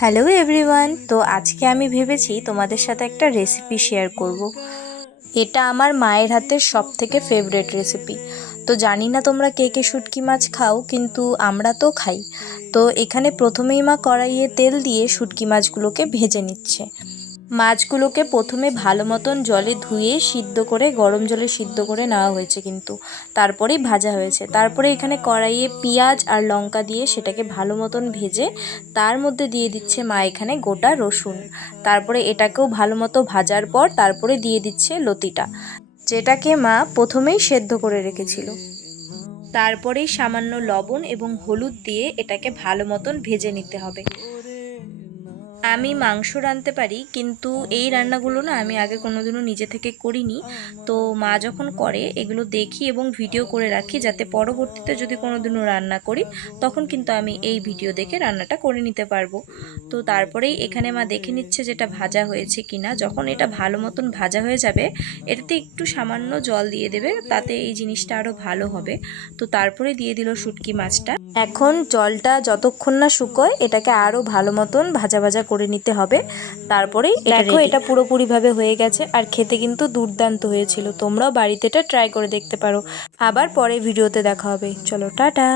Hello everyone, তো আজকে আমি ভেবেছি তোমাদের সাথে একটা রেসিপি শেয়ার করব। এটা আমার মায়ের হাতের সবথেকে ফেভারিট রেসিপি। তো জানি না তোমরা কে কে শুটকি মাছ খাও, কিন্তু আমরা তো খাই। তো এখানে প্রথমেই মা কড়াইয়ে তেল দিয়ে শুটকি মাছগুলোকে ভেজে নিচ্ছে। মাছগুলোকে প্রথমে ভালো মতন জলে ধুয়ে সিদ্ধ করে, গরম জলে সিদ্ধ করে নেওয়া হয়েছে, কিন্তু তারপরেই ভাজা হয়েছে। তারপরে এখানে কড়াইয়ে পেঁয়াজ আর লঙ্কা দিয়ে সেটাকে ভালো মতন ভেজে তার মধ্যে দিয়ে দিচ্ছে মা এখানে গোটা রসুন। তারপরে এটাকেও ভালো মতো ভাজার পর তারপরে দিয়ে দিচ্ছে লতিটা, যেটাকে মা প্রথমেই সেদ্ধ করে রেখেছিল। তারপরেই সামান্য লবণ এবং হলুদ দিয়ে এটাকে ভালো মতন ভেজে নিতে হবে। আমি মাংস রাঁধতে পারি, কিন্তু এই রান্নাগুলো না আমি আগে কোনোদিনও নিজে থেকে করিনি। তো মা যখন করে এগুলো দেখি এবং ভিডিও করে রাখি, যাতে পরবর্তীতে যদি কোনোদিনও রান্না করি তখন কিন্তু আমি এই ভিডিও দেখে রান্নাটা করে নিতে পারবো। তো তারপরেই এখানে মা দেখে নিচ্ছে যেটা ভাজা হয়েছে কিনা। যখন এটা ভালো মতন ভাজা হয়ে যাবে, এটাতে একটু সামান্য জল দিয়ে দেবে, তাতে এই জিনিসটা আরও ভালো হবে। তো তারপরে দিয়ে দিল শুটকি মাছটা। এখন জলটা যতক্ষণ না শুকোয় এটাকে আরও ভালো মতন ভাজা ভাজা করে নিতে হবে। তারপরেই দেখো এটা পুরোপুরিভাবে হয়ে গেছে, আর খেতে কিন্তু দুর্দান্ত হয়েছিল। তোমরাও বাড়িতে এটা ট্রাই করে দেখতে পারো। আবার পরে ভিডিওতে দেখা হবে। চলো টাটা।